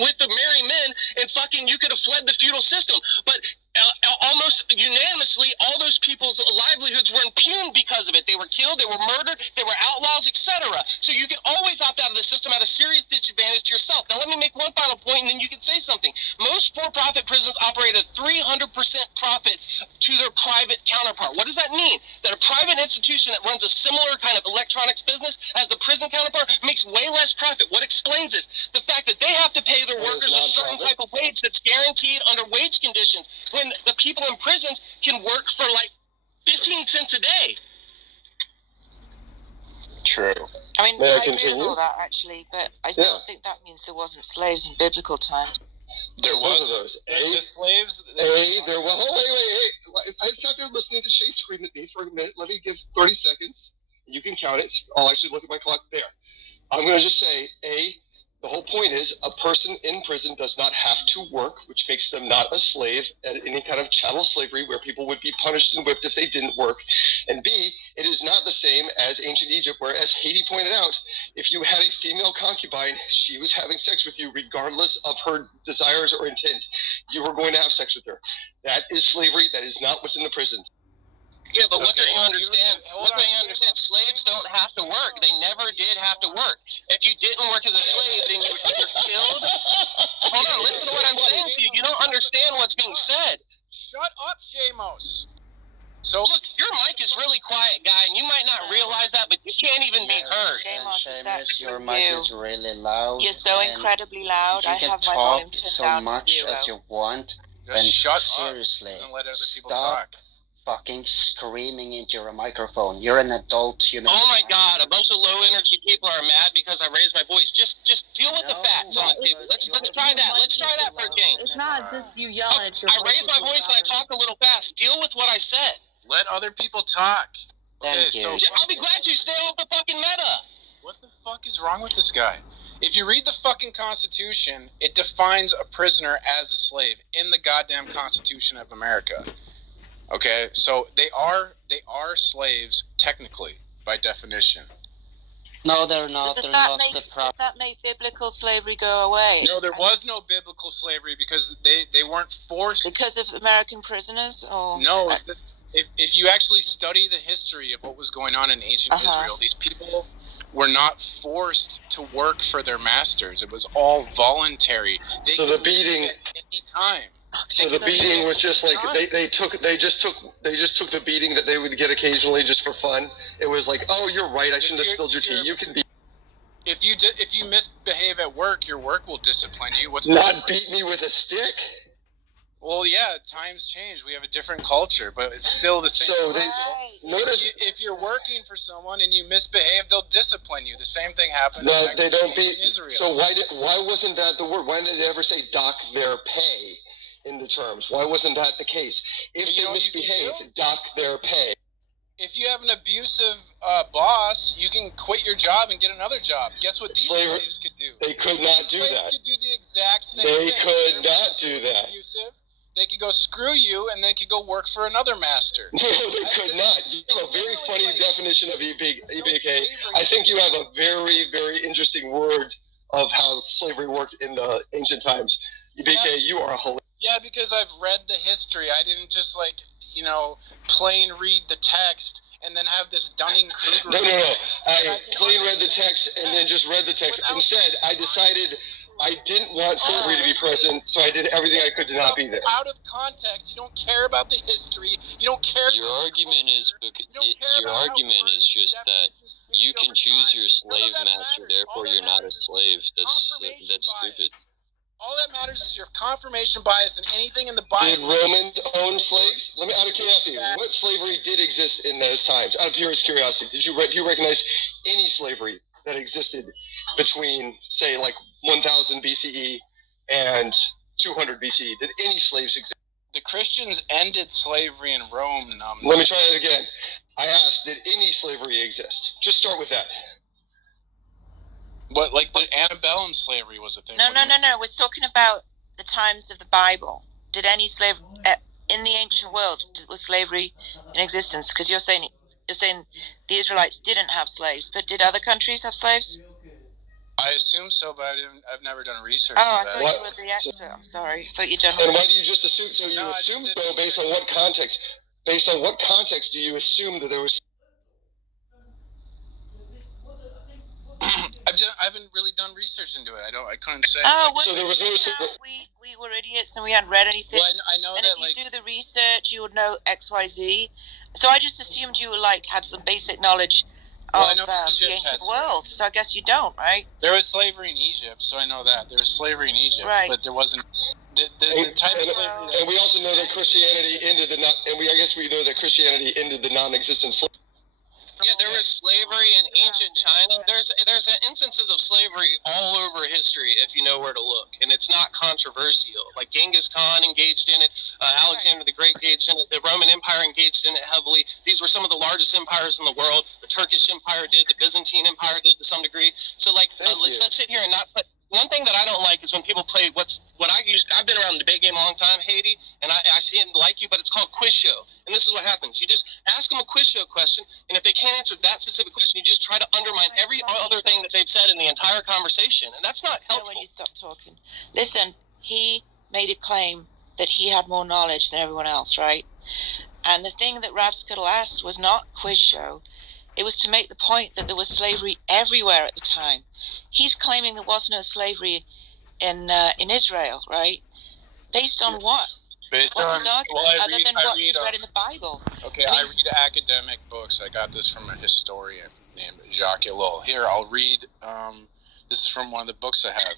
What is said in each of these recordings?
with the merry men, and fucking you could have fled the feudal system. But almost unanimously, all those people's livelihoods were impugned because of it. They were killed, they were murdered, they were outlaws, etc. So you can always opt out of the system at a serious disadvantage to yourself. Now let me make one final point, and then you can say something. Most for-profit prisons operate at 300% profit to their private counterpart. What does that mean? That a private institution that runs a similar kind of electronics business as the prison counterpart makes way less profit. What explains this? The fact that they have to pay their workers a certain type of wage that's guaranteed under wage conditions, when the people in prisons can work for like 15 cents a day. True. I mean, I agree with all that, actually, but I don't think that means there wasn't slaves in biblical times. There was of those. The slaves. There was. Wait. I sat there listening to Shay scream at me for a minute. Let me give 30 seconds. You can count it. I'll actually look at my clock there. I'm going to just say, the whole point is a person in prison does not have to work, which makes them not a slave at any kind of chattel slavery where people would be punished and whipped if they didn't work. And B, it is not the same as ancient Egypt, where, as Haiti pointed out, if you had a female concubine, she was having sex with you regardless of her desires or intent. You were going to have sex with her. That is slavery. That is not what's in the prison. Yeah, but what don't you understand? Slaves don't have to work. They never did have to work. If you didn't work as a slave, then you were either killed. Hold on, listen to what I'm saying to you. You don't understand what's being said. Shut up, Shamos. So look, your mic is really quiet, guy, and you might not realize that, but you can't even be heard. Shamos, your mic is really loud. You're so incredibly loud. I have my volume turned down to zero. You can talk so much as you want. Just shut seriously, up and let other people talk. Fucking screaming into your microphone. You're an adult human. Oh my god, a bunch of low energy people are mad because I raised my voice. Just deal with the facts on the table. Let's try that. Let's try that for a change. It's not just you yelling at your I raised my voice and I talk a little fast. Deal with what I said. Let other people talk. Thank you. I'll be glad you stay off the fucking meta. What the fuck is wrong with this guy? If you read the fucking Constitution, it defines a prisoner as a slave in the goddamn Constitution of America. Okay, so they are slaves technically by definition. No, they're not. So They're not the does that make biblical slavery go away? No, there was no biblical slavery because they weren't forced. Because of American prisoners, or no. If you actually study the history of what was going on in ancient Israel, these people were not forced to work for their masters. It was all voluntary. So the beating at any time. So the beating was just like they just took the beating that they would get occasionally just for fun. It was like, oh, you're right, I shouldn't have spilled your tea. You can be. If you misbehave at work, your work will discipline you. What's not beat me with a stick? Well, yeah, times change. We have a different culture, but it's still the same. So if you're working for someone and you misbehave, they'll discipline you. The same thing happened. No, they don't beat. Israel. So why wasn't that the word? Why did it ever say dock their pay in the terms? Why wasn't that the case? If they misbehave, dock their pay. If you have an abusive boss, you can quit your job and get another job. Guess what these slaves could do? They could not do that. Slaves could do the exact same thing. They could not do that. Abusive. They could go screw you, and they could go work for another master. No, they could not. You have a very funny definition of EBK. I think you have a very, very interesting word of how slavery worked in the ancient times. EBK, you are a hilarious. Yeah, because I've read the history. I didn't just, plain read the text and then have this Dunning-Kruger. No. I plain read the text and then just read the text. Instead, I decided I didn't want slavery to be present, so I did everything I could to not be there. Out of context, you don't care about the history. You don't care. Your argument is just that you can choose your slave master, therefore you're not a slave. That's stupid. All that matters is your confirmation bias and anything in the Bible. Did Romans own slaves? Let me, out of curiosity, what slavery did exist in those times? Out of purest curiosity, do you recognize any slavery that existed between, say, like 1000 BCE and 200 BCE? Did any slaves exist? The Christians ended slavery in Rome. Let me try that again. I asked, did any slavery exist? Just start with that. What, like the antebellum slavery was a thing? No. We're talking about the times of the Bible. Did any slave in the ancient world was slavery in existence? Because you're saying the Israelites didn't have slaves, but did other countries have slaves? I assume so, but I've never done research Oh, on I that. thought you were the expert. I'm sorry. I thought you'd done. And why do you just assume? So you No, I assume just though, did- based on what context? Based on what context do you assume that there was? I haven't really done research into it. I couldn't say. Oh, So there was no. we were idiots and we hadn't read anything. Well, I know And that if you like do the research, you would know X, Y, Z. So I just assumed you were had some basic knowledge Well, I of know Egypt the had ancient slavery. world. So I guess you don't, right? there was slavery in Egypt, so I know that there was slavery in Egypt, Right. but there wasn't the type of slavery. And we also know that Christianity ended the I guess we know that Christianity ended the non-existent slave. Yeah, there was slavery in ancient China. There's instances of slavery all over history if you know where to look, and it's not controversial. Like Genghis Khan engaged in it, Alexander the Great engaged in it, the Roman Empire engaged in it heavily. These were some of the largest empires in the world. The Turkish Empire did, the Byzantine Empire did to some degree. So let's sit here and not put. One thing that I don't like is when people play I've been around the debate game a long time, Haiti, and I see it like you, but it's called quiz show. And this is what happens. You just ask them a quiz show question, and if they can't answer that specific question, you just try to undermine every other thing that they've said in the entire conversation. And that's not So helpful. when you stop talking. Listen, he made a claim that he had more knowledge than everyone else, right? And the thing that Rab Scuttle asked was not quiz show. It was to make the point that there was slavery everywhere at the time. He's claiming there was no slavery in Israel, right? Based on what? Based What's on his argument well, I other read, than what I he's read, read in the Bible? okay, I I mean- read academic books. I got this from a historian named Jacques Ellul. Here, I'll read. This is from one of the books I have.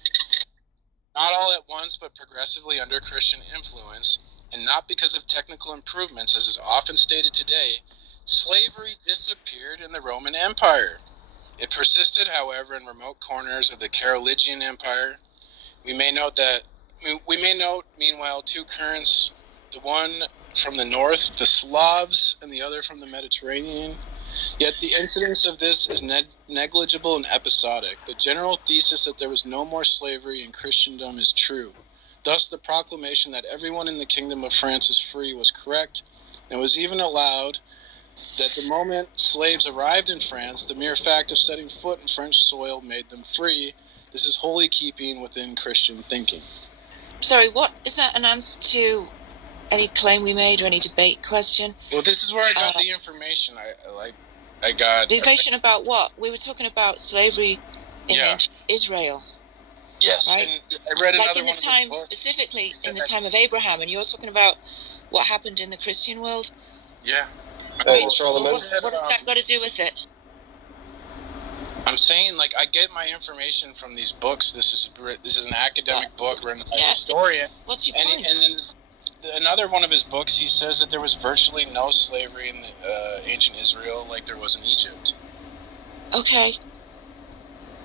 Not all at once, but progressively under Christian influence, and not because of technical improvements, as is often stated today, slavery disappeared in the Roman Empire. It persisted, however, in remote corners of the Carolingian Empire. We may note, meanwhile, two currents, the one from the north, the Slavs, and the other from the Mediterranean. Yet the incidence of this is negligible and episodic. The general thesis that there was no more slavery in Christendom is true. Thus, the proclamation that everyone in the Kingdom of France is free was correct, and was even allowed that the moment slaves arrived in France, the mere fact of setting foot in French soil made them free. This is wholly keeping within Christian thinking. Sorry, what is that an answer to any claim we made or any debate question? Well, this is where I got the information. I got The information about what? We were talking about slavery in Yeah. ancient Israel. Yes, Right. and I read Like another in the one of his time, books. specifically He said in the that- time of Abraham, and you're talking about what happened in the Christian world. Yeah. Hey, Charlemagne. What has that got to do with it? I'm saying, like, I get my information from these books. This is an academic book written by a Yeah, historian. What's your And point? then another one of his books, he says that there was virtually no slavery in ancient Israel like there was in Egypt. Okay.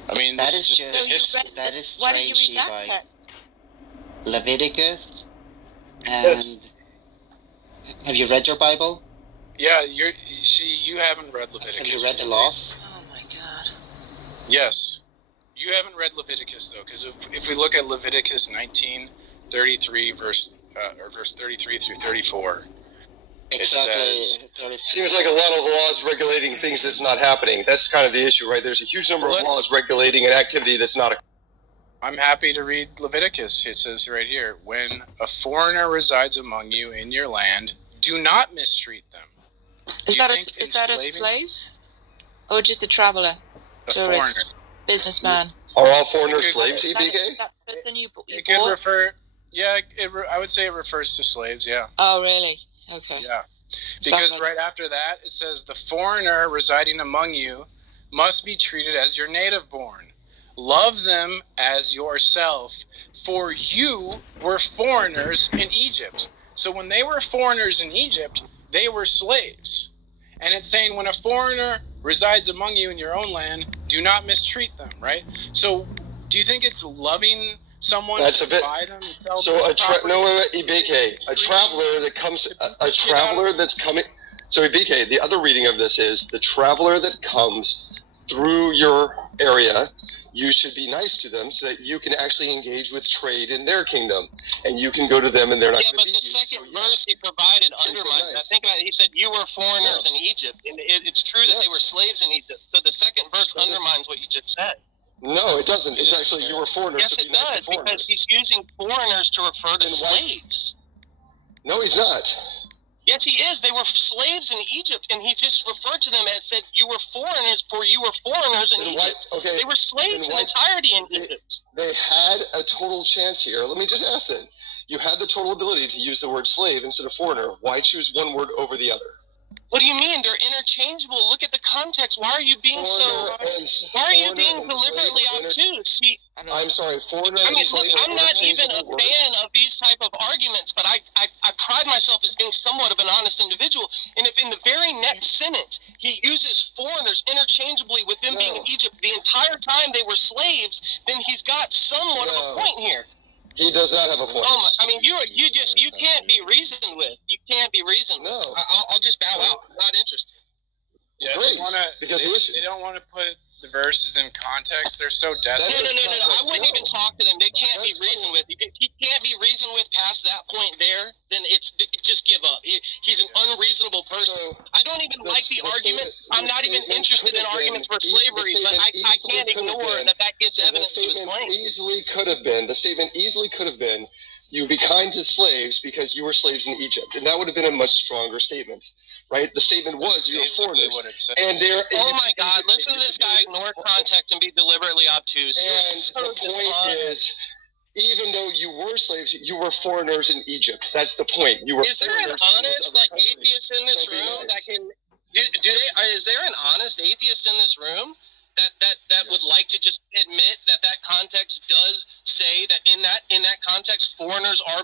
I mean, That this is is just- just So you history. read, That is why didn't you strange, read that Levi. text? Leviticus. And Yes. have you read your Bible? Yeah, you haven't read Leviticus. Have you read the laws? Oh my God. Yes. You haven't read Leviticus, though, because if we look at Leviticus 19:33, verse 33 through 34, it Exactly. says- Seems like a lot of laws regulating things that's not happening. That's kind of the issue, right? There's a huge number of laws regulating an activity that's not. I'm happy to read Leviticus. It says right here, when a foreigner resides among you in your land, do not mistreat them. Is Do you that think is that a enslaving- slave, or just a traveler, A tourist, foreigner. businessman? Are all foreigners It could- slaves, Is that EBK? that person you It could bought? refer, yeah, I would say it refers to slaves, yeah. Oh really? Okay. Yeah. Sounds Because like- right after that, it says, the foreigner residing among you must be treated as your native born. Love them as yourself, for you were foreigners in Egypt. So when they were foreigners in Egypt, they were slaves. And it's saying when a foreigner resides among you in your own land, do not mistreat them, right? So do you think it's loving someone That's to a bit- buy them and sell So them? EBK, a traveler that comes, a traveler that's coming. So EBK, the other reading of this is the traveler that comes through your area. You should be nice to them so that you can actually engage with trade in their kingdom, and you can go to them and they're not Yeah, going to but beat the you. second So, yeah. verse he provided undermines that. nice. Think about it. He said, you were foreigners in Egypt. And it's true that they Yes. were slaves in Egypt. So the second verse But this- undermines what you just said. No, it doesn't. It's actually you were foreigners. Yes, to it be nice to does, foreigners. because he's using foreigners to refer to Then why- slaves. No, he's not. Yes, he is. They were slaves in Egypt, and he just referred to them as said, "You were foreigners, for you were foreigners in Then why- Egypt." okay, They were slaves then in why- entirety in they- Egypt. They had a total chance here. Let me just ask then. You had the total ability to use the word slave instead of foreigner. Why choose one word over the other? What do you mean? They're interchangeable. Look at the context. Why are you being Foreigner and- Why are you foreigner being and deliberately slave are obtuse? See, I'm sorry, foreigner I mean, and look, slave I'm are not even a interchangeable words. fan of these type of arguments, but I pride myself as being somewhat of an honest individual. And if in the very next sentence he uses foreigners interchangeably with them being in Egypt the entire time they were slaves, then he's got somewhat of a point here. He does not have a point. Oh my, I mean, you can't be reasoned with. You can't be reasoned with. No. I'll just bow out. I'm not interested. Yeah, Great, because they don't want to put the verses in context. They're so desperate. No. I wouldn't even talk to them. They can't be That's reasoned with. If he can't be reasoned with past that point there, then just give up. He's an unreasonable person. So, I don't even like the argument. I'm not even interested in arguments for slavery, but I can't ignore that gives evidence to his claim. The statement easily could have been, you be kind to slaves because you were slaves in Egypt. And that would have been a much stronger statement, right? The statement was, you were Basically foreigners. what it said. And there, Oh my God! Listen to this guy ignore context and be deliberately obtuse. You're And so the point dishonest. is, even though you were slaves, you were foreigners in Egypt. That's the point. You were Is there an foreigners in this honest other country. atheist in this That'd be room nice. that can do they? Is there an honest atheist in this room that would like to just admit that context does say that in that context foreigners are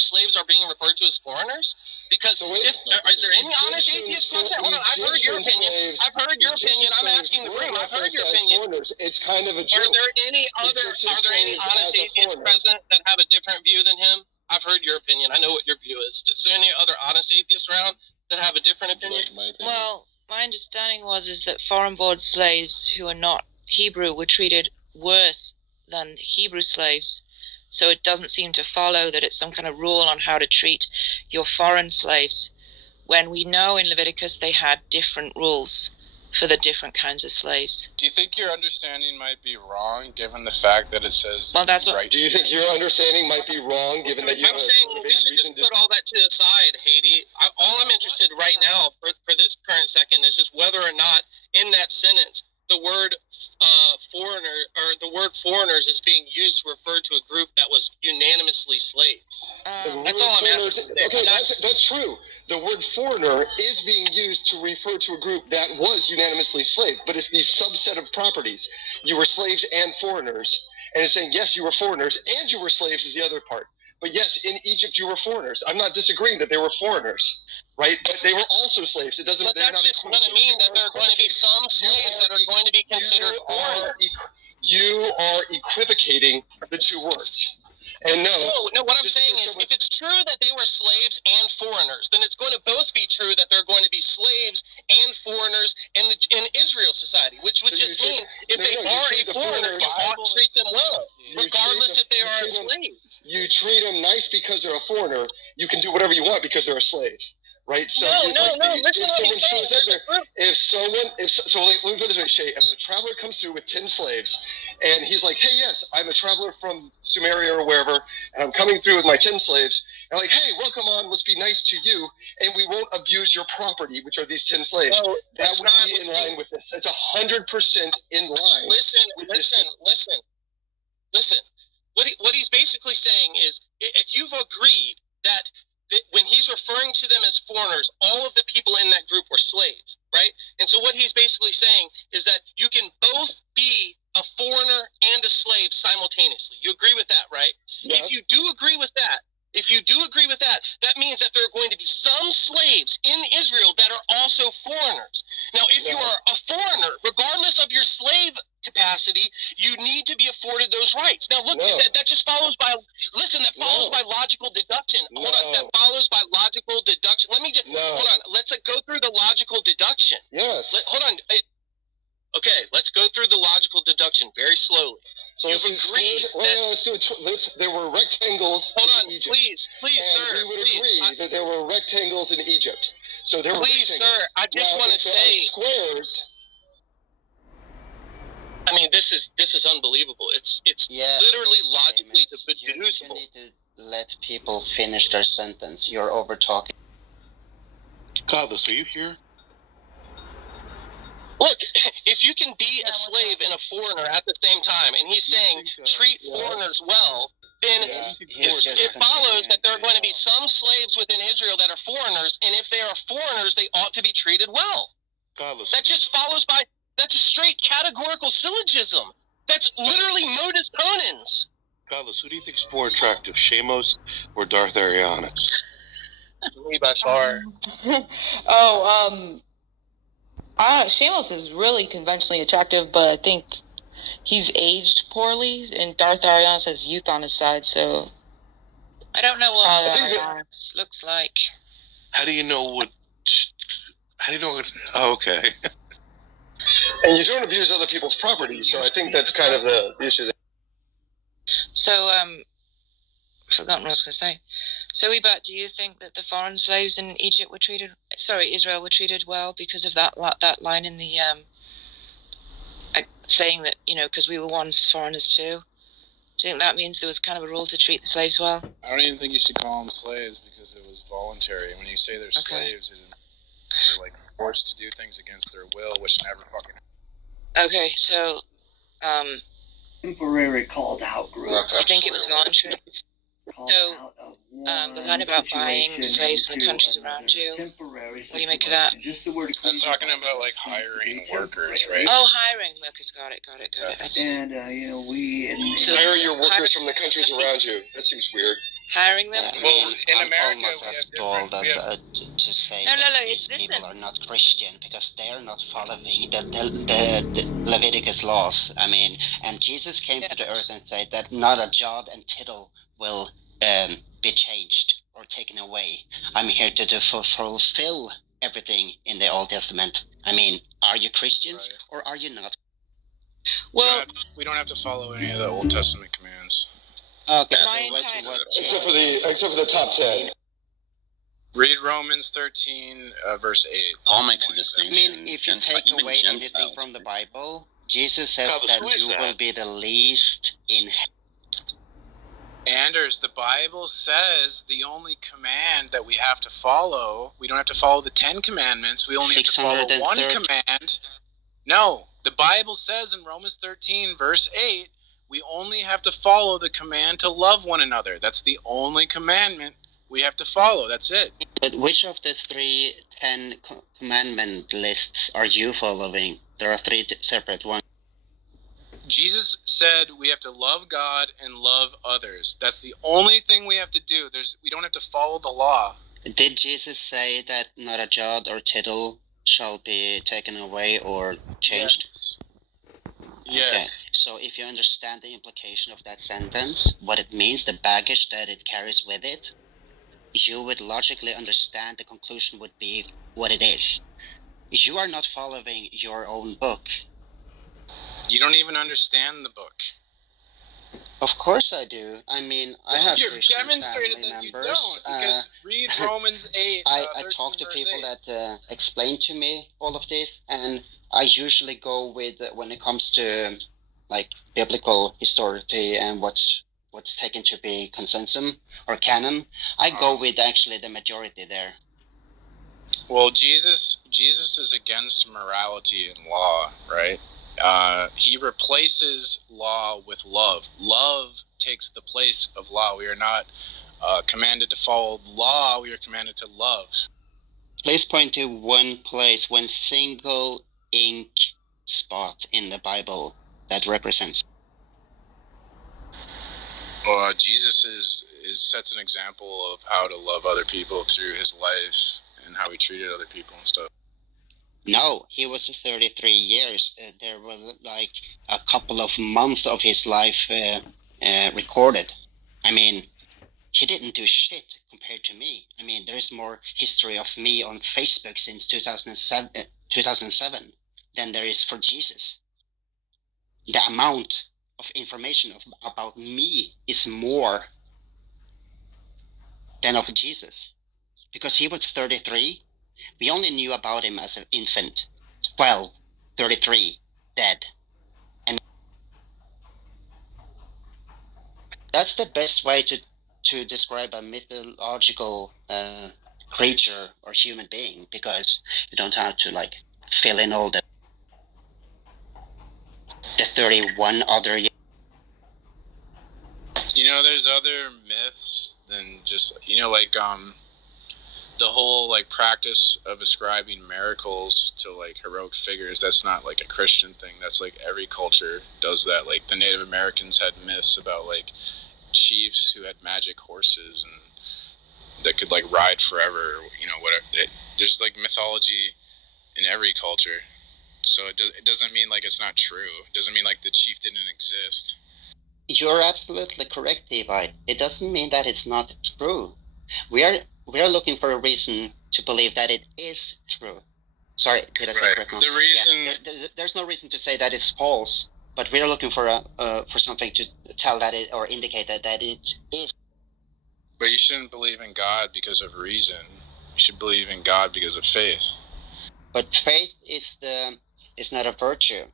slaves are being referred to as foreigners? Because So wait, is there any honest atheist context? Hold on, I've heard your opinion. I've heard your opinion. I'm asking the room. I've heard your opinion. Foreigners. It's kind of a Are joke. there any honest atheists present that have a different view than him? I've heard your opinion. I know what your view is. Is there any other honest atheists around that have a different opinion? Well, my understanding is that foreign-born slaves who are not Hebrew were treated worse than Hebrew slaves. So it doesn't seem to follow that it's some kind of rule on how to treat your foreign slaves, when we know in Leviticus they had different rules for the different kinds of slaves. Do you think your understanding might be wrong, given the fact that it says Well, that's what- right? Do you think your understanding might be wrong, given that you I'm saying we should just put all that to the side, Haiti. All I'm interested right now for this current second is just whether or not in that sentence the word foreigner or the word foreigners is being used to refer to a group that was unanimously slaves. That's all I'm asking. Okay, that's true. The word foreigner is being used to refer to a group that was unanimously slave, but it's the subset of properties. You were slaves and foreigners. And it's saying, yes, you were foreigners and you were slaves is the other part. But yes, in Egypt you were foreigners. I'm not disagreeing that they were foreigners, right? But they were also slaves. It doesn't. But that's just going to mean that there are going to be some slaves that are going to be considered foreign. You are equivocating the two words. And No, what I'm saying is if it's true that they were slaves and foreigners, then it's going to both be true that there are going to be slaves and foreigners in Israel society, which would just mean if they are a foreigner, you ought to treat them well, regardless if they are a slave. You treat them nice because they're a foreigner. You can do whatever you want because they're a slave, right? So No. Listen to what I'm saying. There's a group. Let me put it this way, Shay. If a traveler comes through with 10 slaves, and he's like, hey, yes, I'm a traveler from Sumeria or wherever, and I'm coming through with my 10 slaves, and I'm like, hey, welcome on, let's be nice to you, and we won't abuse your property, which are these 10 slaves. No, that that's would not be what's in line with this. It's 100% in line. Listen. What he's basically saying is, if you've agreed that when he's referring to them as foreigners, all of the people in that group were slaves, right? And so what he's basically saying is that you can both be a foreigner and a slave simultaneously. You agree with that, right? Yeah. If you do agree with that, that means that there are going to be some slaves in Israel that are also foreigners. Now, if you are a foreigner, regardless of your slave capacity, you need to be afforded those rights. Now, look, that just follows by, by logical deduction. Hold on, that follows by logical deduction. Let me just, hold on, let's go through the logical deduction. Yes. Hold on. Okay, let's go through the logical deduction very slowly. So You've agreed there were rectangles in Egypt. Please, and sir. we would agree that there were rectangles in Egypt. So there were Please, rectangles. sir, I just Now, want to if there are say... squares. I mean, this is unbelievable. It's literally logically deducible. You need to let people finish their sentence. You're over talking. Godless, are you here? Look, if you can be a slave and a foreigner at the same time, and he's saying treat foreigners well, then it follows that there are going to be some slaves within Israel that are foreigners, and if they are foreigners, they ought to be treated well. Godless. That just follows by, that's a straight categorical syllogism. That's literally modus ponens. Godless, who do you think is more attractive, Shamos or Darth Arianis? Me by far. Shamos is really conventionally attractive, but I think he's aged poorly, and Darth Arianis has youth on his side, so... I don't know what I think Arianis looks like. How do you know what... Oh, okay. And you don't abuse other people's property, so I think that's kind of the issue there. So, forgotten what I was going to say. So, Ebat, do you think that the foreign slaves in Israel were treated well because of that line in the, saying that, because we were once foreigners too? Do you think that means there was kind of a rule to treat the slaves well? I don't even think you should call them slaves because it was voluntary. When you say they're slaves, they're like forced to do things against their will, which never fucking happened. Okay, so, temporary called out group. I think it was voluntary. So, the line about buying slaves in the countries around you, what do you make of that? That's talking about like hiring workers, right? Oh, hiring workers, got it. And, So, hire your workers from the countries around you. That seems weird. hiring them? Well, in I'm America, almost we as have bold different- as we have- to say No, that it's- these people listen. are not Christian because they are not following the Leviticus laws. I mean, and Jesus came to the earth and said that not a jot and tittle will be changed or taken away. I'm here to fulfill everything in the Old Testament. I mean, are you Christians or are you not? Well, we don't have to follow any of the Old Testament commands. Okay, My so entire- Except for the top 10. Read Romans 13, verse 8. Paul makes a I distinction. mean, if you Gentile- take even away anything Gentiles from the are- Bible, Jesus says Godless, that who is you that? will be the least in heaven. Anders, the Bible says the only command that we have to follow, we don't have to follow the 10 commandments, we only have to follow one 630. command. No, the Bible says in Romans 13, verse 8, we only have to follow the command to love one another. That's the only commandment we have to follow. That's it. But which of the 10 commandment lists are you following? There are 3 separate ones. Jesus said we have to love God and love others. That's the only thing we have to do. We don't have to follow the law. Did Jesus say that not a jot or tittle shall be taken away or changed? Yes. Okay. So if you understand the implication of that sentence, what it means, the baggage that it carries with it, you would logically understand the conclusion would be what it is. You are not following your own book. You don't even understand the book. Of course I do. I mean, I have You've Christian demonstrated family that you members. don't. Because read Romans 8. I 13, talk to verse people 8. that explain to me all of this, and I usually go with when it comes to like biblical historicity and what's taken to be consensus or canon. I go with actually the majority there. Well, Jesus is against morality and law, right? He replaces law with love. Love takes the place of law. We are not commanded to follow law. We are commanded to love. Please point to one place, one single ink spot in the Bible that represents. Jesus sets an example of how to love other people through his life and how he treated other people and stuff. No, he was 33 years. There were like a couple of months of his life recorded. I mean, he didn't do shit compared to me. I mean, there's more history of me on Facebook since 2007 than there is for Jesus. The amount of information about me is more than of Jesus. Because he was 33, we only knew about him as an infant. 12, 33, dead. And That's the best way to describe a mythological creature or human being, because you don't have to like fill in all the 31 other. You know, there's other myths than just, you know, like the whole like practice of ascribing miracles to like heroic figures. That's not like a Christian thing. That's like every culture does that. Like the Native Americans had myths about like chiefs who had magic horses and that could like ride forever, you know, whatever. There's like mythology in every culture. So it doesn't mean like it's not true. It doesn't mean like the chief didn't exist. You're absolutely correct, Levi. It doesn't mean that it's not true. We are looking for a reason to believe that it is true. Sorry, did I say correct? The reason there's no reason to say that it's false, but we are looking for something to tell that it or indicate that it is. But you shouldn't believe in God because of reason. You should believe in God because of faith. But faith is not a virtue.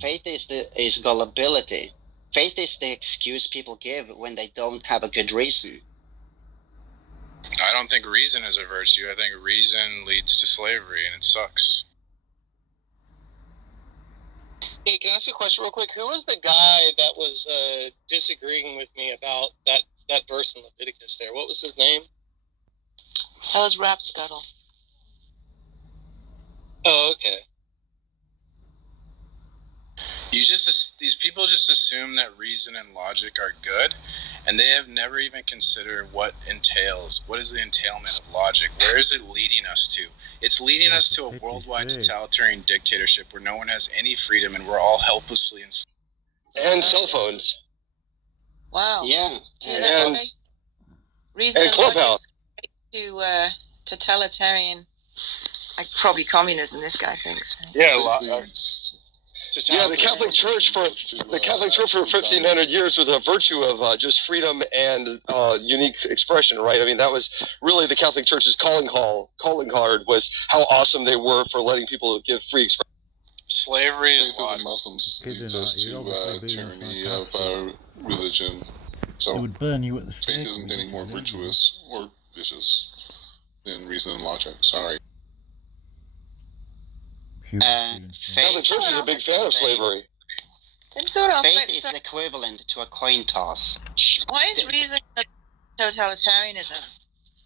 Faith is gullibility. Faith is the excuse people give when they don't have a good reason. I don't think reason is a virtue. I think reason leads to slavery, and it sucks. Hey, can I ask a question real quick? Who was the guy that was disagreeing with me about that verse in Leviticus there? What was his name? That was Rapscuttle. Oh, okay. These people just assume that reason and logic are good, and they have never even considered what is the entailment of logic? Where is it leading us to? It's leading us to a worldwide totalitarian dictatorship where no one has any freedom and we're all helplessly enslaved. And cell phones. Wow. Yeah. And reason and Clubhouse. To totalitarian, like probably communism. This guy thinks. Right? Yeah, yeah, the Catholic Church for 1,500 years was a virtue of just freedom and unique expression, right? I mean, that was really the Catholic Church's calling card was how awesome they were for letting people give free expression. Slavery is faith of the Muslims leads us to tyranny of religion. So it would burn you at the faith isn't any more virtuous or vicious than reason and logic. Sorry. The Church is a big fan of slavery. Faith is equivalent to a coin toss. Why is reason totalitarianism?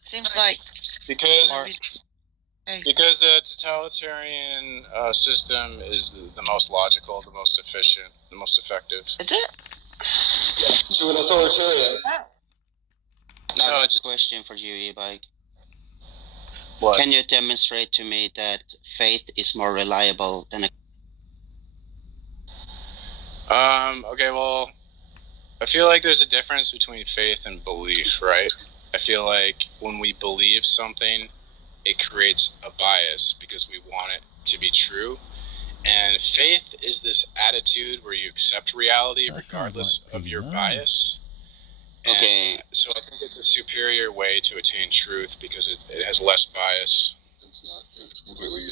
Seems like because a totalitarian system is the most logical, the most efficient, the most effective. Is it? To an authoritarian. Another question for you, E-Bike. What? Can you demonstrate to me that faith is more reliable than a... Okay, well, I feel like there's a difference between faith and belief, right? I feel like when we believe something, it creates a bias because we want it to be true. And faith is this attitude where you accept reality regardless of your bias. Okay. So I think it's a superior way to attain truth because it has less bias. It's not. It's completely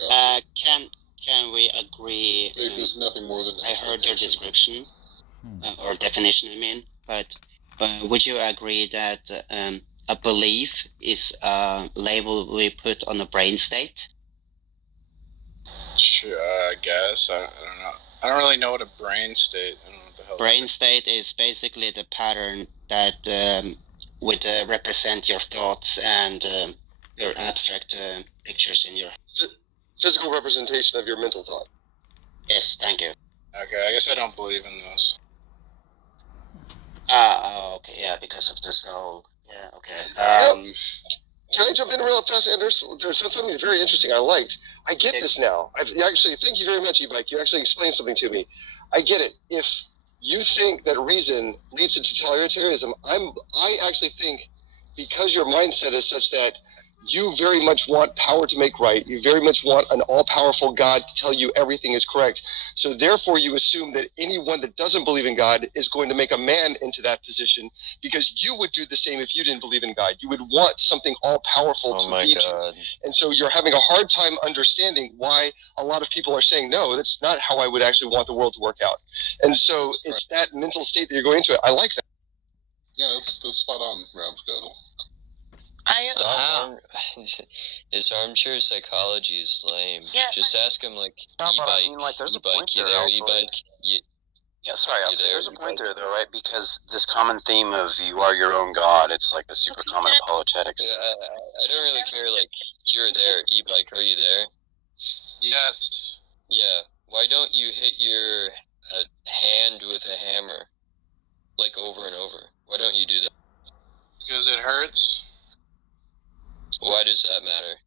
Can we agree? Faith is nothing more than I heard your description or definition. I mean, but would you agree that a belief is a label we put on a brain state? Sure, I guess. I don't know. I don't really know what a brain state. I don't know what the hell. Brain state is basically the pattern that would represent your thoughts and your abstract pictures in your physical representation of your mental thought. Yes, thank you. Okay, I guess I don't believe in those. Okay, yeah, because of the soul. Yeah, okay. Can I jump in real fast, Anders? There's something very interesting I liked. I get this now. Actually, thank you very much, E-Bike. You actually explained something to me. I get it. If you think that reason leads to totalitarianism, I actually think because your mindset is such that you very much want power to make right. You very much want an all-powerful God to tell you everything is correct. So therefore you assume that anyone that doesn't believe in God is going to make a man into that position because you would do the same if you didn't believe in God. You would want something all-powerful to lead you. And so you're having a hard time understanding why a lot of people are saying, no, that's not how I would actually want the world to work out. And so it's that mental state that you're going into. I like that. Yeah, that's spot on, Ramscuttle. His armchair psychology is lame. Yeah, Just ask him, like, No, but I e-bike, mean, like, there's a e-bike, point you there, there, Altoid. e-bike, you Yeah, sorry, you there, there's a point e-bike. there, though, right? Because this common theme of you are your own god, it's like a super common apologetics. Yeah, I don't really care, like, you're there, e-bike, are you there? Yes. Yeah, why don't you hit your hand with a hammer, like, over and over? Why don't you do that? Because it hurts. Why does that matter?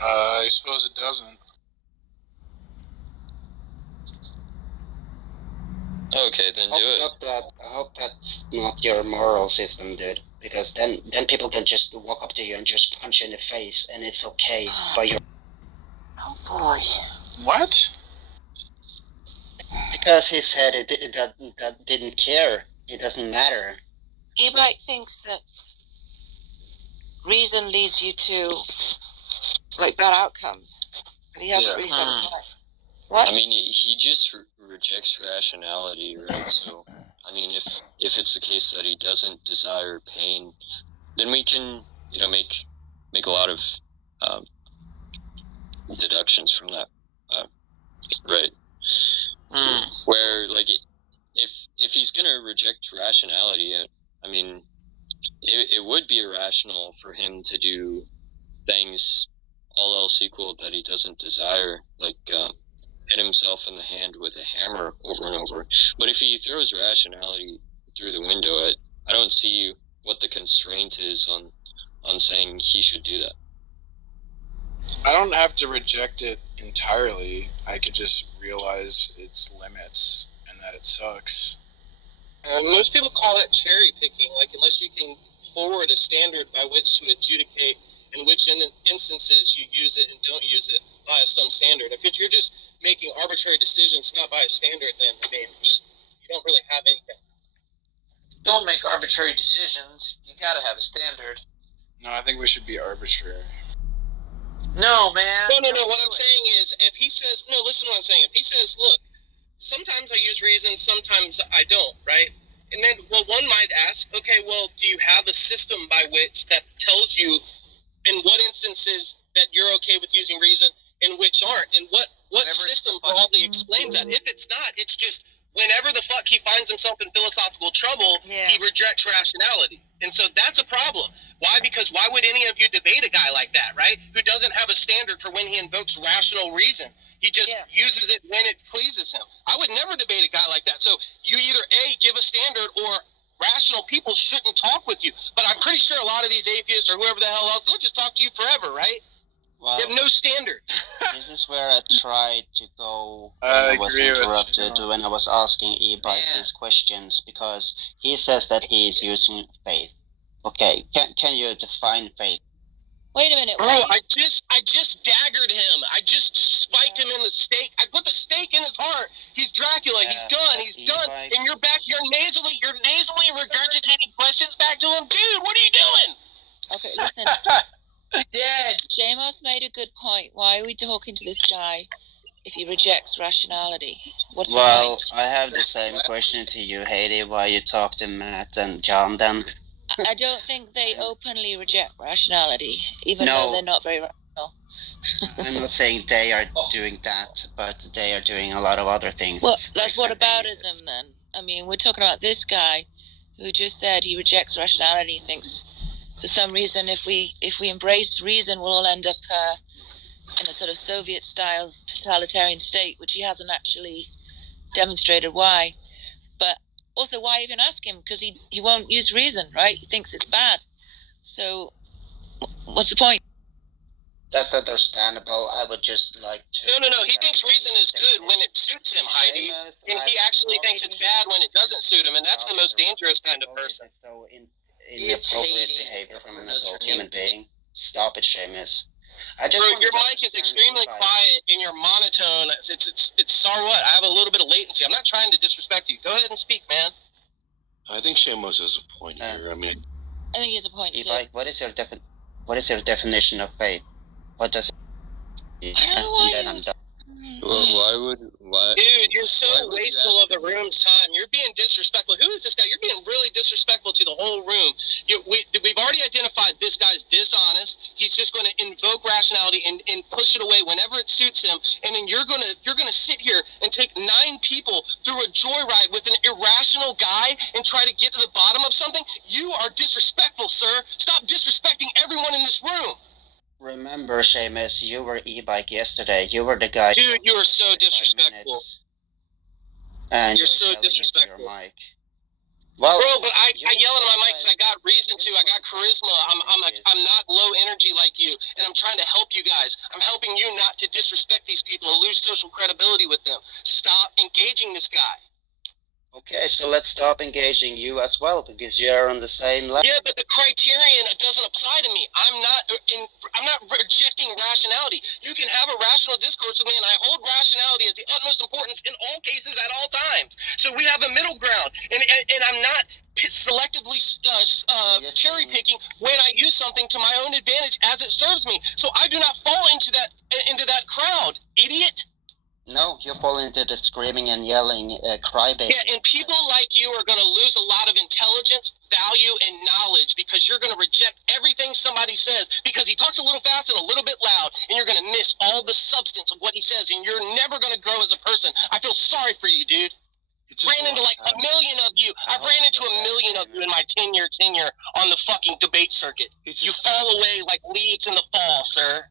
I suppose it doesn't. Okay, then do it. I hope that's not your moral system, dude. Because then people can just walk up to you and just punch you in the face, and it's okay. But you're Oh boy. What? because he said that didn't care. It doesn't matter. E-bike thinks that reason leads you to like bad outcomes, but he hasn't really said why. What? I mean, he just rejects rationality, right? So, I mean, if it's the case that he doesn't desire pain, then we can, make a lot of deductions from that, right? Where, like, if he's gonna reject rationality, I mean, it would be irrational for him to do things, all else equal, that he doesn't desire, like hit himself in the hand with a hammer over and over. But if he throws rationality through the window, I don't see what the constraint is on saying he should do that. I don't have to reject it entirely. I could just realize its limits and that it sucks. Most people call that cherry picking, like unless you can forward a standard by which to adjudicate in which instances you use it and don't use it by some standard. If you're just making arbitrary decisions not by a standard, then I mean, you don't really have anything. Don't make arbitrary decisions. You gotta have a standard. No, I think we should be arbitrary. No, man. No. What I'm saying is, if he says, no, listen to what I'm saying. If he says, look, sometimes I use reason, sometimes I don't, right? And then, well, one might ask, okay, well, do you have a system by which that tells you in what instances that you're okay with using reason and which aren't? And what system broadly explains that? If it's not, it's just whenever the fuck he finds himself in philosophical trouble, he rejects rationality. And so that's a problem. Why? Because why would any of you debate a guy like that, right? Who doesn't have a standard for when he invokes rational reason. He just uses it when it pleases him. I would never debate a guy like that. So you either A, give a standard, or rational people shouldn't talk with you. But I'm pretty sure a lot of these atheists or whoever the hell else, they'll just talk to you forever, right? Well, they have no standards. This is where I tried to go when I was interrupted when I was asking E-Bike these questions, because he says that he is using faith. Okay, can you define faith? Wait a minute. Bro, I just daggered him. I just spiked him in the stake. I put the stake in his heart. He's Dracula. He's done. He's done. And you're back. You're nasally regurgitating questions back to him. Dude, what are you doing? Okay, listen. Dead. Jamos made a good point. Why are we talking to this guy if he rejects rationality? What's the point? I have the same question to you, Haiti. Why you talk to Matt and John then? I don't think they openly reject rationality, even though they're not very rational. I'm not saying they are doing that, but they are doing a lot of other things. Well, that's whataboutism then. I mean, we're talking about this guy who just said he rejects rationality, thinks for some reason if we embrace reason, we'll all end up in a sort of Soviet-style totalitarian state, which he hasn't actually demonstrated why. But also, why even ask him? Because he won't use reason, right? He thinks it's bad. So, what's the point? That's understandable. I would just like to... No. He thinks reason is good when it suits him, Heidi. And he actually thinks it's bad when it doesn't suit him, and that's the most dangerous kind of person. So inappropriate behavior from an adult human being. Stop it, Seamus. Bro, your mic is extremely quiet and your monotone. It's sorry what? I have a little bit of latency. I'm not trying to disrespect you. Go ahead and speak, man. I think Shamos has a point here. I mean, I think he has a point too. Like, what is your definition of faith? What does it mean? I don't know why. And then I'm done. Why? Dude, you're so why would you wasteful ask of the room's time. You're being disrespectful. Who is this guy? You're being really disrespectful to the whole room. We've already identified this guy's dishonest. He's just going to invoke rationality and push it away whenever it suits him. And then you're gonna sit here and take 9 people through a joyride with an irrational guy and try to get to the bottom of something. You are disrespectful, sir. Stop disrespecting everyone in this room. Remember, Seamus, you were e-bike yesterday. You were the guy. Dude, you are so disrespectful. And You're so yelling into disrespectful. your mic. Well, bro, but I yell into my mic because I got reason to. I got charisma. I'm not low energy like you, and I'm trying to help you guys. I'm helping you not to disrespect these people and lose social credibility with them. Stop engaging this guy. Okay, so let's stop engaging you as well, because you're on the same level. Yeah, but the criterion doesn't apply to me. I'm not rejecting rationality. You can have a rational discourse with me, and I hold rationality as the utmost importance in all cases at all times. So we have a middle ground, and I'm not selectively cherry picking when I use something to my own advantage as it serves me. So I do not fall into that crowd, idiot. No, you fall into the screaming and yelling crybaby. Yeah, and people like you are going to lose a lot of intelligence, value, and knowledge because you're going to reject everything somebody says because he talks a little fast and a little bit loud, and you're going to miss all the substance of what he says, and you're never going to grow as a person. I feel sorry for you, dude. Ran into like a million of you. I ran into a million of you in my 10-year tenure on the fucking debate circuit. You fall away like leaves in the fall, sir.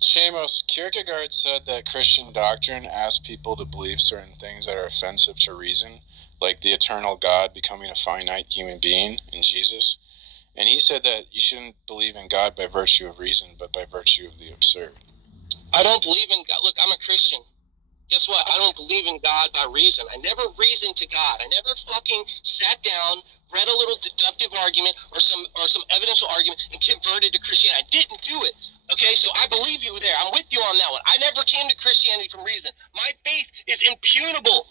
Seamus, Kierkegaard said that Christian doctrine asks people to believe certain things that are offensive to reason, like the eternal God becoming a finite human being in Jesus. And he said that you shouldn't believe in God by virtue of reason, but by virtue of the absurd. I don't believe in God. Look, I'm a Christian. Guess what? I don't believe in God by reason. I never reasoned to God. I never fucking sat down, read a little deductive argument or some evidential argument and converted to Christianity. I didn't do it. Okay, so I believe you there. I'm with you on that one. I never came to Christianity from reason. My faith is impregnable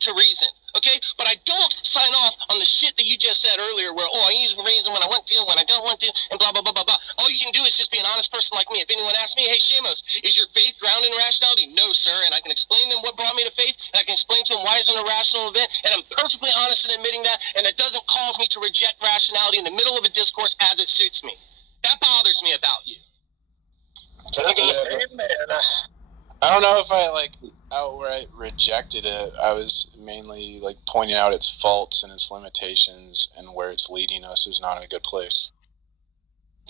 to reason. Okay, but I don't sign off on the shit that you just said earlier where, I use reason when I want to, when I don't want to, and blah, blah, blah, blah, blah. All you can do is just be an honest person like me. If anyone asks me, hey, Seamus, is your faith grounded in rationality? No, sir. And I can explain to them what brought me to faith, and I can explain to them why it's an irrational event, and I'm perfectly honest in admitting that, and it doesn't cause me to reject rationality in the middle of a discourse as it suits me. That bothers me about you. I don't know if I outright rejected it. I was mainly pointing out its faults and its limitations and where it's leading us is not in a good place.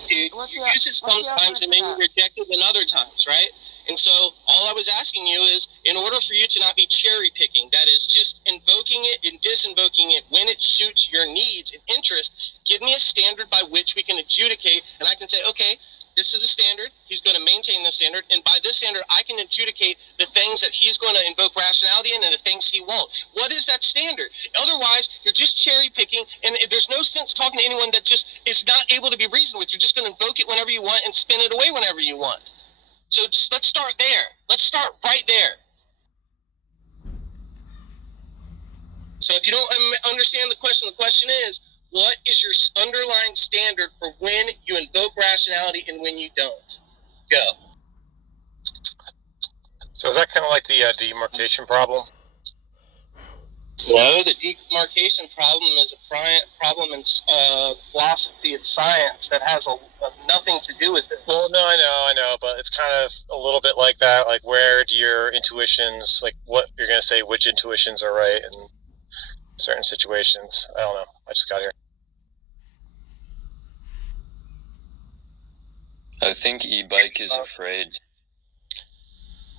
Dude, you use it sometimes and then you reject it in other times, right? And so all I was asking you is, in order for you to not be cherry picking, that is just invoking it and disinvoking it when it suits your needs and interests, give me a standard by which we can adjudicate, and I can say, okay, this is a standard. He's going to maintain the standard. And by this standard, I can adjudicate the things that he's going to invoke rationality in and the things he won't. What is that standard? Otherwise, you're just cherry picking, and there's no sense talking to anyone that just is not able to be reasoned with. You're just going to invoke it whenever you want and spin it away whenever you want. So let's start there. Let's start right there. So if you don't understand the question is, what is your underlying standard for when you invoke rationality and when you don't? Go. So is that kind of like the demarcation problem? No, the demarcation problem is a problem in philosophy and science that has nothing to do with this. Well, no, I know, but it's kind of a little bit like that. Like, where do your intuitions, what you're going to say, which intuitions are right in certain situations? I don't know. I just got here. I think e-bike is afraid.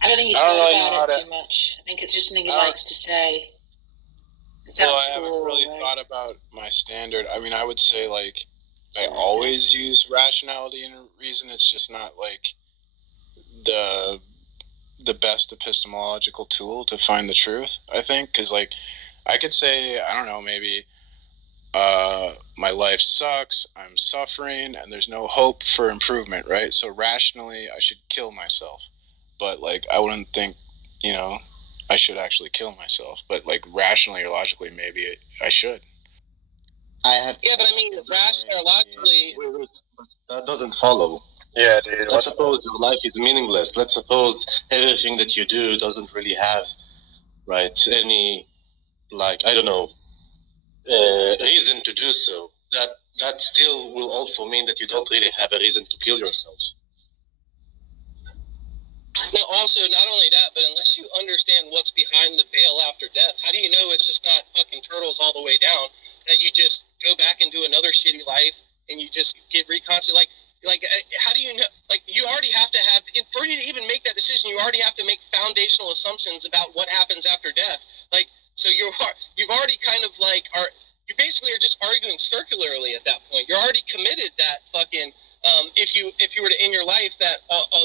I don't think he's thought about it too much. I think it's just something he likes to say. I haven't really thought about my standard. I mean, I would say, I always use rationality and reason. It's just not, the best epistemological tool to find the truth, I think. Because, I could say, I don't know, maybe my life sucks, I'm suffering, and there's no hope for improvement, right? So rationally, I should kill myself. But, I wouldn't think, I should actually kill myself. But, rationally or logically, maybe I should. Yeah, but I mean, rationally or logically... That doesn't follow. Yeah, dude. Let's suppose your life is meaningless. Let's suppose everything that you do doesn't really have, right, any, like, I don't know, reason to do so. That still will also mean that you don't really have a reason to kill yourself. No, also, not only that, but unless you understand what's behind the veil after death, how do you know it's just not fucking turtles all the way down? That you just go back and do another shitty life and you just get reconstituted? Like, how do you know? Like, you already have to have, for you to even make that decision, you already have to make foundational assumptions about what happens after death. Like, so you've already kind of like you basically are just arguing circularly at that point. You're already committed that fucking. If you were to end your life, that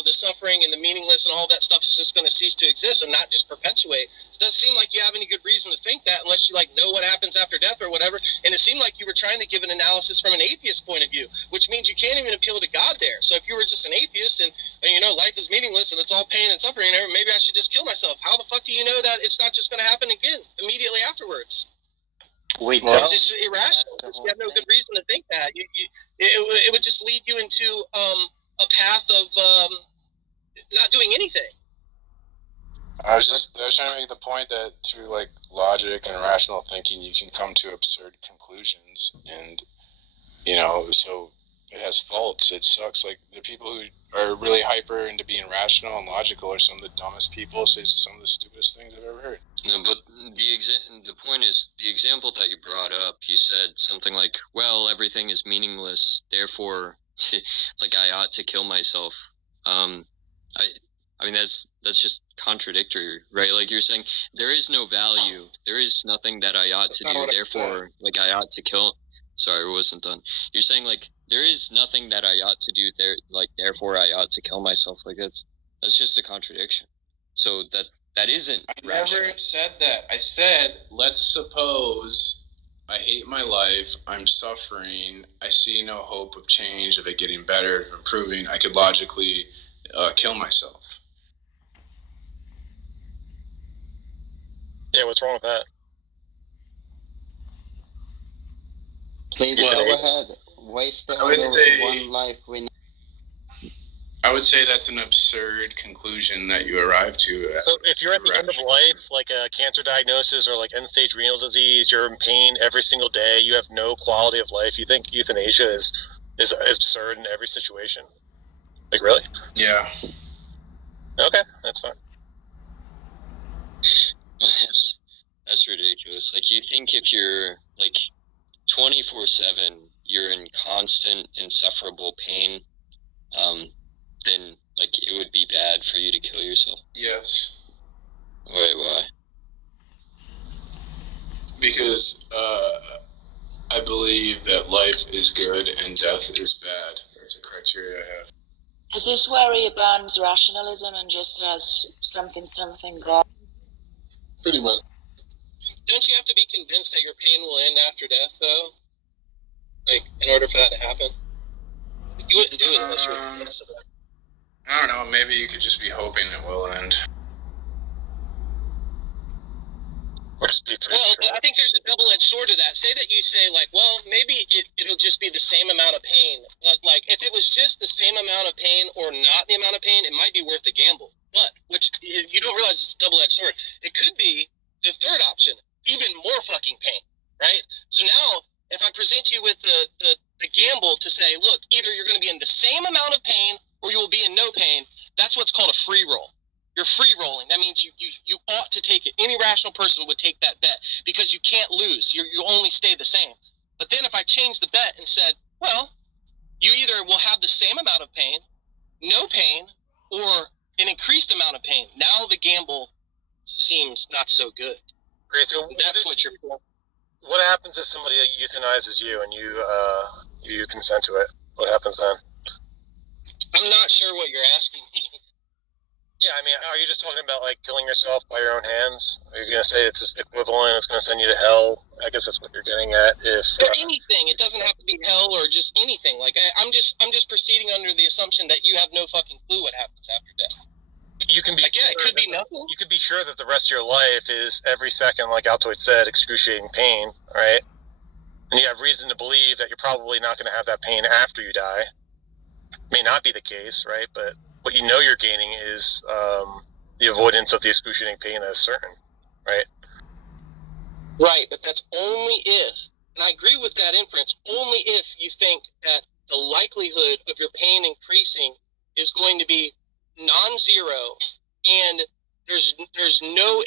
the suffering and the meaningless and all that stuff is just going to cease to exist and not just perpetuate. It doesn't seem like you have any good reason to think that unless you like know what happens after death or whatever. And it seemed like you were trying to give an analysis from an atheist point of view, which means you can't even appeal to God there. So if you were just an atheist and you know life is meaningless and it's all pain and suffering, maybe I should just kill myself. How the fuck do you know that it's not just going to happen again immediately afterwards? It's just irrational. You have no good reason to think that. It would just lead you into a path of not doing anything. I was trying to make the point that through like logic and rational thinking, you can come to absurd conclusions, and so it has faults. It sucks. Like the people who are really hyper into being rational and logical are some of the dumbest people. Say some of the stupidest things I've ever heard. No, but the point is, the example that you brought up, you said something like, well, everything is meaningless, therefore, like, I ought to kill myself. I mean, that's just contradictory, right? Like, you're saying, there is no value, there is nothing that I ought to do, therefore, like, I ought to kill... Sorry, it wasn't done. You're saying, like, there is nothing that I ought to do, therefore, I ought to kill myself. Like, that's just a contradiction. So that isn't rational. I never said that. I said, let's suppose I hate my life, I'm suffering, I see no hope of change, of it getting better, of improving. I could logically kill myself. Yeah, what's wrong with that? Please go ahead. Waste one life. I would say that's an absurd conclusion that you arrive to. So if you're at the end of life, like a cancer diagnosis or like end-stage renal disease, you're in pain every single day, you have no quality of life, you think euthanasia is absurd in every situation? Like, really? Yeah. Okay, that's fine. That's ridiculous. Like, you think if you're, like, 24/7, you're in constant, insufferable pain, then, like, it would be bad for you to kill yourself? Yes. Wait, why? Because I believe that life is good and death is bad. That's a criteria I have. Is this where he abandons rationalism and just says something God? Pretty much. Don't you have to be convinced that your pain will end after death, though? Like, in order for that to happen? You wouldn't do it unless you were convinced of that. I don't know, maybe you could just be hoping it will end. Well, I think there's a double-edged sword to that. Say that you say, like, well, maybe it'll just be the same amount of pain. But, like, if it was just the same amount of pain or not the amount of pain, it might be worth the gamble. But, which you don't realize it's a double-edged sword. It could be the third option, even more fucking pain, right? So now, if I present you with the gamble to say, look, either you're going to be in the same amount of pain or you will be in no pain, that's what's called a free roll. You're free rolling. That means you ought to take it. Any rational person would take that bet because you can't lose. You only stay the same. But then if I changed the bet and said, well, you either will have the same amount of pain, no pain, or an increased amount of pain. Now the gamble seems not so good. Great. So that's what you're for. What happens if somebody euthanizes you and you consent to it? What happens then? I'm not sure what you're asking me. Yeah, I mean, are you just talking about, like, killing yourself by your own hands? Are you going to say it's equivalent, it's going to send you to hell? I guess that's what you're getting at. Or anything. It doesn't have to be hell or just anything. Like, I'm just proceeding under the assumption that you have no fucking clue what happens after death. You can be like, yeah, it could be nothing. You could be sure that the rest of your life is every second, like Altoid said, excruciating pain, right? And you have reason to believe that you're probably not going to have that pain after you die. may not be the case, right? But what you know you're gaining is the avoidance of the excruciating pain that is certain, right? Right, but that's only if, and I agree with that inference, only if you think that the likelihood of your pain increasing is going to be non-zero, and there's no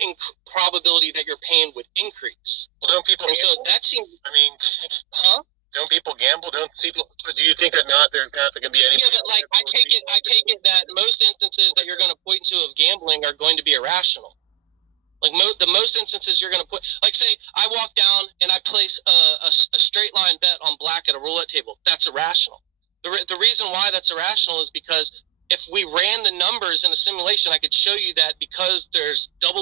probability that your pain would increase. Well, don't people? And so that seems. I mean, huh? Don't people gamble? Don't people? Do you think that there's not going to be any? Yeah, but like I take it that most instances that you're going to point to of gambling are going to be irrational. Like the most instances you're going to put, like say I walk down and I place a straight line bet on black at a roulette table. That's irrational. The reason why that's irrational is because if we ran the numbers in a simulation, I could show you that because there's 00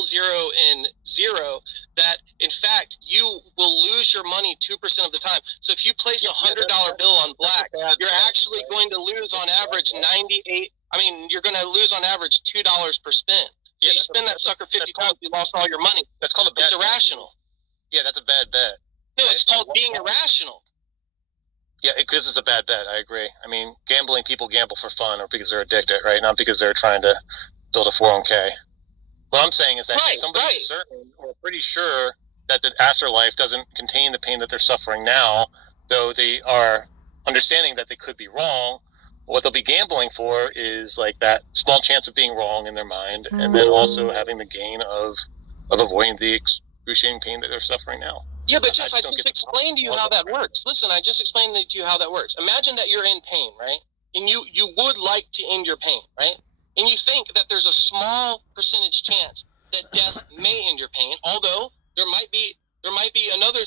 and 0, that in fact you will lose your money 2% of the time. So if you place $100 bill on black, you're actually going to lose on average 98. I mean, you're going to lose on average $2 per spin. So you spin that sucker 50 times, you lost all your money. That's called a bad. It's irrational. Yeah, that's a bad bet. No, it's called being irrational. Yeah, because it's a bad bet. I agree. I mean, gambling, people gamble for fun or because they're addicted, right? Not because they're trying to build a 401k. What I'm saying is that if somebody is certain or pretty sure that the afterlife doesn't contain the pain that they're suffering now, though they are understanding that they could be wrong, what they'll be gambling for is like that small chance of being wrong in their mind, and then also having the gain of avoiding the excruciating pain that they're suffering now. Yeah, but Jeff, I just explained to you how that works. Listen, I just explained to you how that works. Imagine that you're in pain, right? And you would like to end your pain, right? And you think that there's a small percentage chance that death may end your pain, although there might be another